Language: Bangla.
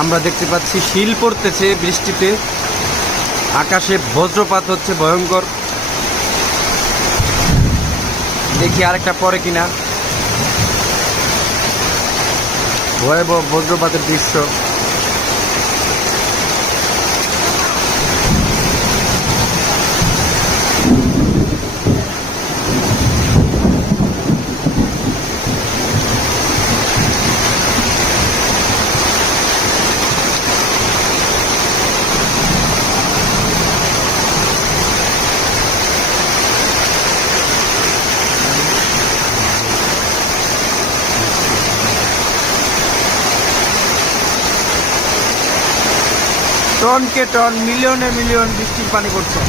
আমরা দেখতে পাচ্ছি শিল পড়তেছে বৃষ্টিতে, আকাশে বজ্রপাত হচ্ছে ভয়ঙ্কর। দেখি আরেকটা পরে কিনা। ভয়াবহ বজ্রপাতের দৃশ্য। টনকে টন, মিলিয়নে মিলিয়ন বৃষ্টির পানি পড়ছে।